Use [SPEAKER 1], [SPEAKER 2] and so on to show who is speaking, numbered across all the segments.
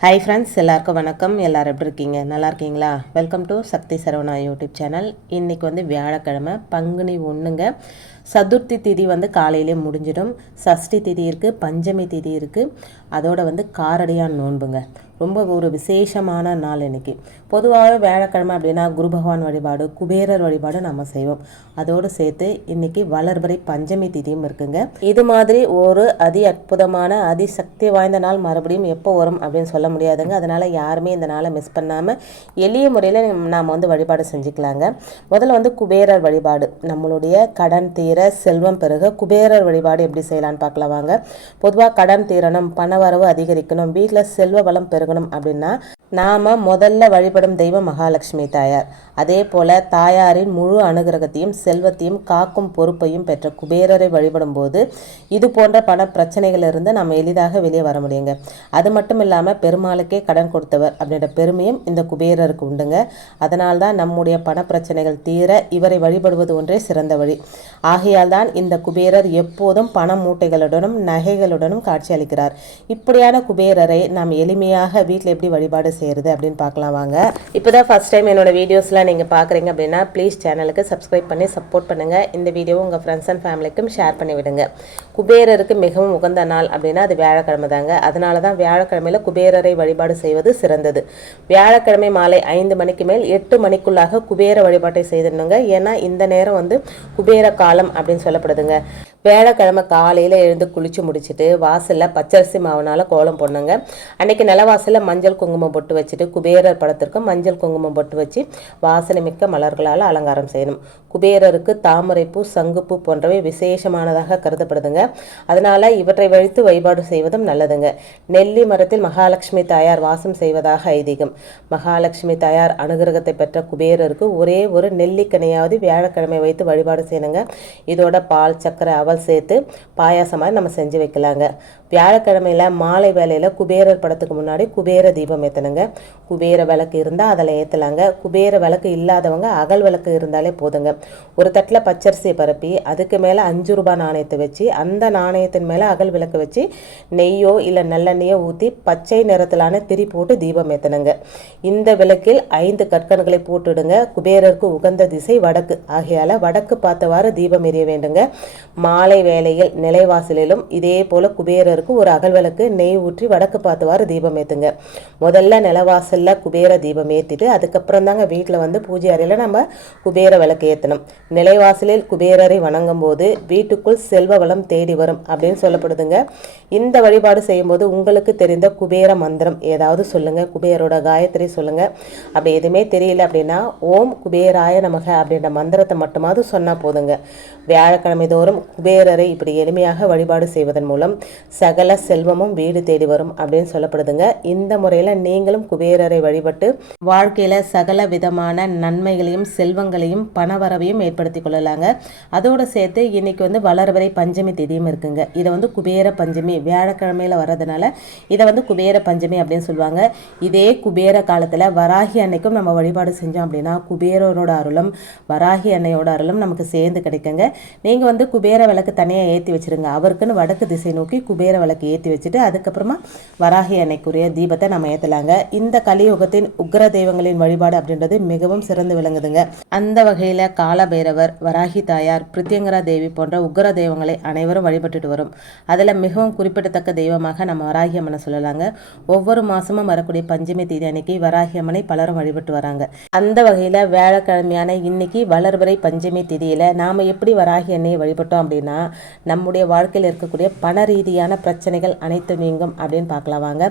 [SPEAKER 1] hi friends எல்லாருக்கும் வணக்கம் எல்லோரும் எப்படி இருக்கீங்க நல்லா இருக்கீங்களா welcome to Sakthi Saravana YouTube channel இன்றைக்கி வந்து வியாழக்கிழமை பங்குனி ஒன்றுங்க சதுர்த்தி திதி வந்து காலையிலே முடிஞ்சிடும் சஷ்டி திதி இருக்குது பஞ்சமி திதி இருக்குது அதோடு வந்து காரடியான் நோன்புங்க ரொம்ப ஒரு விசேஷமான நாள் இன்றைக்கி பொதுவாகவே வியாழக்கிழமை அப்படின்னா குரு பகவான் வழிபாடு குபேரர் வழிபாடு நம்ம செய்வோம் அதோடு சேர்த்து இன்றைக்கி வளர்பறை பஞ்சமி திதியும் இருக்குங்க இது மாதிரி ஒரு அதி அற்புதமான அதிசக்தி வாய்ந்த நாள் மறுபடியும் எப்போ வரும் அப்படின்னு சொல்ல முடியாதுங்க அதனால் யாருமே இந்த நாளை மிஸ் பண்ணாமல் எளிய முறையில் நாம் வந்து வழிபாடு செஞ்சுக்கலாங்க முதல்ல வந்து குபேரர் வழிபாடு நம்மளுடைய கடன் தீர செல்வம் பெருக குபேரர் வழிபாடு எப்படி செய்யலான்னு பார்க்கலாம் வாங்க பொதுவாக கடன் தீரணும் பணவரவு அதிகரிக்கணும் வீட்டில் செல்வ வளம் பெரு இருக்கணும் அப்படின்னா நாம் முதல்ல வழிபடும் தெய்வம் மகாலட்சுமி தாயார் அதே போல தாயாரின் முழு அனுகிரகத்தையும் செல்வத்தையும் காக்கும் பொறுப்பையும் பெற்ற குபேரரை வழிபடும் போது இது போன்ற பண பிரச்சனைகளிலிருந்து நம்ம எளிதாக வெளியே வர முடியுங்க அது மட்டும் இல்லாமல் பெருமாளுக்கே கடன் கொடுத்தவர் அப்படின்ற பெருமையும் இந்த குபேரருக்கு உண்டுங்க அதனால் தான் நம்முடைய பண பிரச்சனைகள் தீர இவரை வழிபடுவது ஒன்றே சிறந்த வழி ஆகையால் தான் இந்த குபேரர் எப்போதும் பண மூட்டைகளுடனும் நகைகளுடனும் காட்சி அளிக்கிறார் இப்படியான குபேரரை நாம் எளிமையாக வீட்டில் எப்படி வழிபாடு செய்கிறது அப்படின்னு பார்க்கலாம் வாங்க இப்போ தான் ஃபஸ்ட் டைம் என்னோடய வீடியோஸ்லாம் நீங்கள் பார்க்குறீங்க அப்படின்னா ப்ளீஸ் சேனலுக்கு சப்ஸ்கிரைப் பண்ணி சப்போர்ட் பண்ணுங்கள் இந்த வீடியோ உங்கள் ஃப்ரெண்ட்ஸ் அண்ட் ஃபேமிலிக்கும் ஷேர் பண்ணிவிடுங்க குபேரருக்கு மிகவும் உகந்த நாள் அப்படின்னா அது வியாழக்கிழமை தாங்க அதனால தான் வியாழக்கிழமையில் குபேரரை வழிபாடு செய்வது சிறந்தது வியாழக்கிழமை மாலை ஐந்து மணிக்கு மேல் எட்டு மணிக்குள்ளாக குபேர வழிபாட்டை செய்திடணுங்க ஏன்னா இந்த நேரம் வந்து குபேர காலம் அப்படின்னு சொல்லப்படுதுங்க வேலைக்கிழமை காலையில் எழுந்து குளித்து முடிச்சுட்டு வாசலில் பச்சரிசி மாவுனால் கோலம் போடணுங்க அன்றைக்கி நிலவாச வாசலில் மஞ்சள் குங்குமம் பொட்டு வச்சுட்டு குபேரர் படத்திற்கு மஞ்சள் குங்குமம் பொட்டு வச்சு வாசனை மிக்க மலர்களால் அலங்காரம் செய்யணும் குபேரருக்கு தாமரைப்பூ சங்குப்பூ போன்றவை விசேஷமானதாக கருதப்படுதுங்க அதனால் இவற்றை வைத்து வழிபாடு செய்வதும் நல்லதுங்க நெல்லி மரத்தில் மகாலட்சுமி தாயார் வாசம் செய்வதாக ஐதீகம் மகாலட்சுமி தாயார் அனுகிரகத்தை பெற்ற குபேரருக்கு ஒரே ஒரு நெல்லிக்கனையாவது வியாழக்கிழமை வைத்து வழிபாடு செய்யணுங்க இதோட பால் சக்கரை அவல் சேர்த்து பாயாசமாக நம்ம செஞ்சு வைக்கலாங்க வியாழக்கிழமையில் மாலை வேலையில் குபேரர் படத்துக்கு முன்னாடி குபேர தீபம் ஏற்றணுங்க குபேர விளக்கு இருந்தால் அதில் ஏற்றலாங்க குபேர விளக்கு இல்லாதவங்க அகல் விளக்கு இருந்தாலே போதுங்க ஒரு தட்டில் பச்சரிசியை பரப்பி அதுக்கு மேலே அஞ்சு ரூபாய் நாணயத்தை வச்சு அந்த நாணயத்தின் மேலே அகல் விளக்கு வச்சு நெய்யோ இல்லை நல்லெண்ணெயோ ஊற்றி பச்சை நிறத்திலான திரி போட்டு தீபம் ஏற்றணுங்க இந்த விளக்கில் ஐந்து கற்கன்களை போட்டுடுங்க குபேரருக்கு உகந்த திசை வடக்கு ஆகையால் வடக்கு பார்த்தவாறு தீபம் எரிய வேண்டுங்க மாலை வேலையில் நிலைவாசலிலும் இதே போல் குபேரர் இருக்கும் ஒரு அகல்விளக்கு நெய் ஊற்றி வடக்கு பார்த்துவாரு தீபம் ஏற்றுங்க முதல்ல நிலவாசலில் குபேர தீபம் ஏற்றிட்டு அதுக்கப்புறம் தாங்க வீட்டில் வந்து பூஜை அறையில் நம்ம குபேர விளக்கு ஏற்றணும் நிலைவாசலில் குபேரரை வணங்கும் போது வீட்டுக்குள் செல்வ வளம் தேடி வரும் அப்படின்னு சொல்லப்படுதுங்க இந்த வழிபாடு செய்யும்போது உங்களுக்கு தெரிந்த குபேர மந்திரம் ஏதாவது சொல்லுங்கள் குபேரோட காயத்ரி சொல்லுங்கள் அப்படி எதுவுமே தெரியல அப்படின்னா ஓம் குபேராய நமக அப்படின்ற மந்திரத்தை மட்டுமாவது சொன்னால் போதுங்க வியாழக்கிழமை தோறும் குபேரரை இப்படி எளிமையாக வழிபாடு செய்வதன் மூலம் சகல செல்வமும் வீடு தேடி வரும் அப்படின்னு சொல்லப்படுதுங்க இந்த முறையில் நீங்களும் குபேரரை வழிபட்டு வாழ்க்கையில் சகல விதமான நன்மைகளையும் செல்வங்களையும் பணவரவையும் ஏற்படுத்தி கொள்ளலாங்க அதோடு சேர்த்து இன்னைக்கு வந்து வளர்வரை பஞ்சமி திதியும் இருக்குங்க இதை வந்து குபேர பஞ்சமி வியாழக்கிழமையில் வர்றதுனால இதை வந்து குபேர பஞ்சமி அப்படின்னு சொல்லுவாங்க இதே குபேர காலத்தில் வராகி அன்னைக்கும் நம்ம வழிபாடு செஞ்சோம் அப்படின்னா குபேரனோட அருளும் வராகி அன்னையோட அருளும் நமக்கு சேர்ந்து கிடைக்குங்க நீங்கள் வந்து குபேர விளக்கு தனியாக ஏற்றி வச்சுருங்க அவருக்குன்னு வடக்கு திசை நோக்கி குபேர அகல் விளக்கு ஏற்றி வச்சுட்டு அதுக்கப்புறமா வராகி அன்னைக்குரிய தீபத்தை நம்ம ஏற்றலாங்க இந்த கலியுகத்தின் உக்ர தெய்வங்களின் வழிபாடு அப்படின்றது மிகவும் சிறந்து விளங்குதுங்க அந்த வகையில் காலபைரவர் வராகி தாயார் பிரித்தியங்கரா தேவி போன்ற உக்ர தெய்வங்களை அனைவரும் வழிபட்டுட்டு வரும் அதில் மிகவும் குறிப்பிடத்தக்க தெய்வமாக நம்ம வராகி அம்மனை சொல்லலாங்க ஒவ்வொரு மாதமும் வரக்கூடிய பஞ்சமி தேதி அன்னைக்கு வராகி அம்மனை பலரும் வழிபட்டு வராங்க அந்த வகையில் வியாழக்கிழமையான இன்னைக்கு வளர்வரை பஞ்சமி தேதியில் நாம் எப்படி வராகி அன்னையை வழிபட்டோம் அப்படின்னா நம்முடைய வாழ்க்கையில் இருக்கக்கூடிய பண ரீதியான பிரச்சனைகள் அனைத்து நீங்கும் அப்படின்னு பார்க்கலாம் வாங்க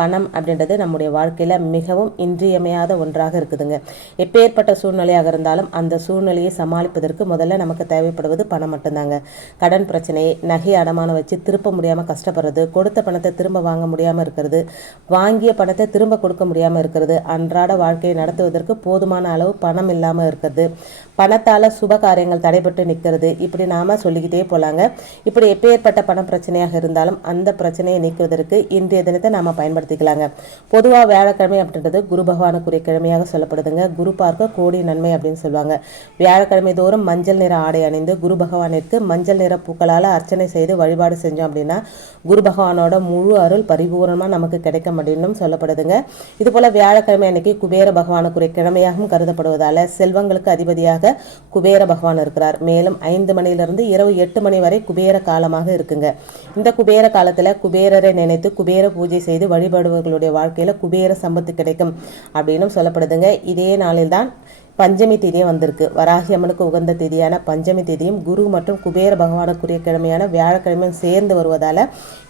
[SPEAKER 1] பணம் அப்படின்றது நம்முடைய வாழ்க்கையில் மிகவும் இன்றியமையாத ஒன்றாக இருக்குதுங்க எப்பேற்பட்ட சூழ்நிலையாக இருந்தாலும் அந்த சூழ்நிலையை சமாளிப்பதற்கு முதல்ல நமக்கு தேவைப்படுவது பணம் மட்டும்தாங்க கடன் பிரச்சனை நகை அடமானம் வச்சு திருப்ப முடியாமல் கஷ்டப்படுறது கொடுத்த பணத்தை திரும்ப வாங்க முடியாமல் இருக்கிறது வாங்கிய பணத்தை திரும்ப கொடுக்க முடியாமல் இருக்கிறது அன்றாட வாழ்க்கையை நடத்துவதற்கு போதுமான அளவு பணம் இல்லாமல் இருக்கிறது பணத்தால் சுப காரியங்கள் தடைபட்டு நிற்கிறது இப்படி நாம் சொல்லிக்கிட்டே போகலாங்க இப்படி எப்பேற்பட்ட பண பிரச்சனையாக இருந்தாலும் அந்த பிரச்சனையை நீக்குவதற்கு இன்றைய தினத்தை நாம் பயன்படுத்திக்கலாங்க பொதுவாக வியாழக்கிழமை அப்படின்றது குரு பகவானுக்குரிய கிழமையாக சொல்லப்படுதுங்க குரு பார்க்க கோடி நன்மை அப்படின்னு சொல்லுவாங்க வியாழக்கிழமை தோறும் மஞ்சள் நிற ஆடை அணிந்து குரு பகவானிற்கு மஞ்சள் நிற பூக்களால் அர்ச்சனை செய்து வழிபாடு செஞ்சோம் அப்படின்னா குரு பகவானோட முழு அருள் பரிபூர்ணமாக நமக்கு கிடைக்கும் அப்படின்னு சொல்லப்படுதுங்க இதுபோல் வியாழக்கிழமை அன்னைக்கு குபேர பகவானுக்குரிய கிழமையாகவும் கருதப்படுவதால் செல்வங்களுக்கு அதிபதியாக குபேர பகவான் இருக்கிறார் மேலும் ஐந்து மணியிலிருந்து இரவு எட்டு மணி வரை குபேர காலமாக இருக்குங்க இந்த குபேர காலத்தில் குபேரரை நினைத்து குபேர பூஜை செய்து வழிபடுபவர்களுடைய வாழ்க்கையில் குபேர சம்பத்து கிடைக்கும் அப்படின்னு சொல்லப்படுதுங்க இதே நாளில் தான் பஞ்சமி தேதியே வந்திருக்கு வராகி அம்மனுக்கு உகந்த தேதியான பஞ்சமி தேதியும் குரு மற்றும் குபேர பகவானுக்குரிய கிழமையான வியாழக்கிழமையும் சேர்ந்து வருவதால்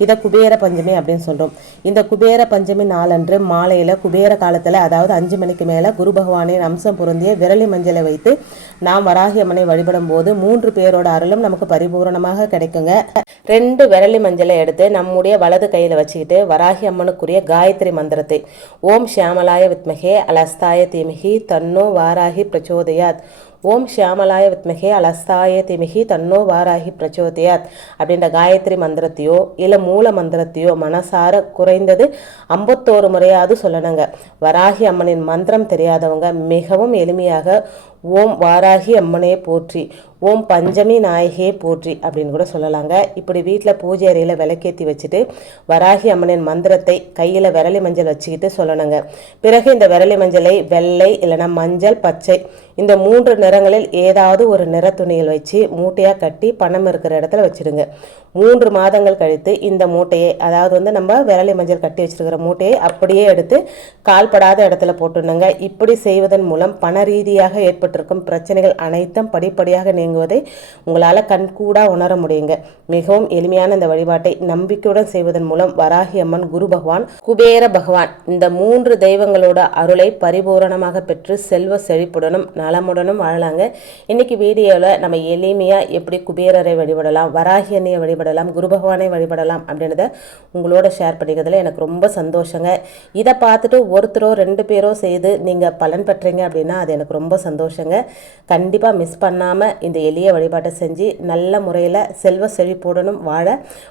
[SPEAKER 1] இதை குபேர பஞ்சமி அப்படின்னு சொல்கிறோம் இந்த குபேர பஞ்சமி நாளன்று மாலையில் குபேர காலத்தில் அதாவது அஞ்சு மணிக்கு மேலே குரு பகவானின் அம்சம் பொருந்திய விரலி மஞ்சளை வைத்து நாம் வராகி அம்மனை வழிபடும் போது மூன்று பேரோட அருளும் நமக்கு பரிபூரணமாக கிடைக்குங்க ரெண்டு விரலி மஞ்சளை எடுத்து நம்முடைய வலது கையில் வச்சுக்கிட்டு வராகி அம்மனுக்குரிய காயத்ரி மந்திரத்தை ஓம் ஷியாமலாய வித்மகே அலஸ்தாய தீமிகி தன்னோ வாராகி பிரச்சோதயாத் ஓம் ஷியாமலாய வித்மகே அலஸ்தாய திமிகி தன்னோ வாராகி பிரச்சோதயாத் அப்படின்ற காயத்ரி மந்திரத்தையோ இல்லை மூல மந்திரத்தையோ மனசார குறைந்தது ஐம்பத்தோரு முறையாவது சொல்லணுங்க வராகி அம்மனின் மந்திரம் தெரியாதவங்க மிகவும் எளிமையாக ஓம் வாராகி அம்மனே போற்றி ஓம் பஞ்சமி நாயகே போற்றி அப்படின்னு கூட சொல்லலாங்க இப்படி வீட்டில் பூஜை அறையில் விளக்கேற்றி வச்சுட்டு வராகி அம்மனின் மந்திரத்தை கையில் விரலி மஞ்சள் வச்சுக்கிட்டு சொல்லணுங்க பிறகு இந்த விரலி மஞ்சளை வெள்ளை இல்லைனா மஞ்சள் பச்சை இந்த மூன்று நிறங்களில் ஏதாவது ஒரு நிற துணியில் வச்சு மூட்டையாக கட்டி பணம் இருக்கிற இடத்துல வச்சுடுங்க மூன்று மாதங்கள் கழித்து இந்த மூட்டையை அதாவது வந்து நம்ம விரலி மஞ்சள் கட்டி வச்சுருக்கிற மூட்டையை அப்படியே எடுத்து கால்படாத இடத்துல போட்டுடணுங்க இப்படி செய்வதன் மூலம் பண ரீதியாக ஏற்பட்டு ஏற்பட்டிருக்கும் பிரச்சனைகள் அனைத்தும் படிப்படியாக நீங்குவதை உங்களால் கண்கூடாக உணர முடியுங்க மிகவும் எளிமையான இந்த வழிபாட்டை நம்பிக்கையுடன் செய்வதன் மூலம் வராகி அம்மன் குரு பகவான் குபேர பகவான் இந்த மூன்று தெய்வங்களோட அருளை பரிபூரணமாக பெற்று செல்வ செழிப்புடனும் நலமுடனும் வாழலாங்க இன்னைக்கு வீடியோவில் நம்ம எளிமையாக எப்படி குபேரரை வழிபடலாம் வராகி அன்னையை வழிபடலாம் குரு பகவானை வழிபடலாம் அப்படின்றத உங்களோட ஷேர் பண்ணிக்கிறதுல எனக்கு ரொம்ப சந்தோஷங்க இதை பார்த்துட்டு ஒருத்தரோ ரெண்டு பேரோ செய்து நீங்கள் பலன் பெற்றீங்க அப்படின்னா அது எனக்கு ரொம்ப சந்தோஷம் ஆரம்பித்தேங்க கண்டிப்பாக மிஸ் பண்ணாமல் இந்த எளிய வழிபாட்டை செஞ்சு நல்ல முறையில் செல்வ செழிப்புடனும் வாழ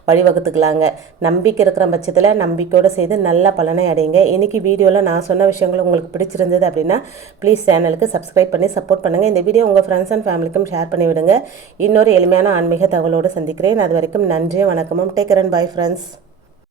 [SPEAKER 1] வழிவகுத்துக்கலாங்க நம்பிக்கை இருக்கிற பட்சத்தில் நம்பிக்கையோடு செய்து நல்ல பலனை அடைங்க இன்றைக்கி வீடியோவில் நான் சொன்ன விஷயங்கள் உங்களுக்கு பிடிச்சிருந்தது அப்படின்னா ப்ளீஸ் சேனலுக்கு சப்ஸ்கிரைப் பண்ணி சப்போர்ட் பண்ணுங்கள் இந்த வீடியோ உங்கள் ஃப்ரெண்ட்ஸ் அண்ட் ஃபேமிலிக்கும் ஷேர் பண்ணிவிடுங்க இன்னொரு எளிமையான ஆன்மீக தகவலோடு சந்திக்கிறேன் அது வரைக்கும் நன்றியும் வணக்கமும் டேக் கரன் பாய் ஃப்ரெண்ட்ஸ்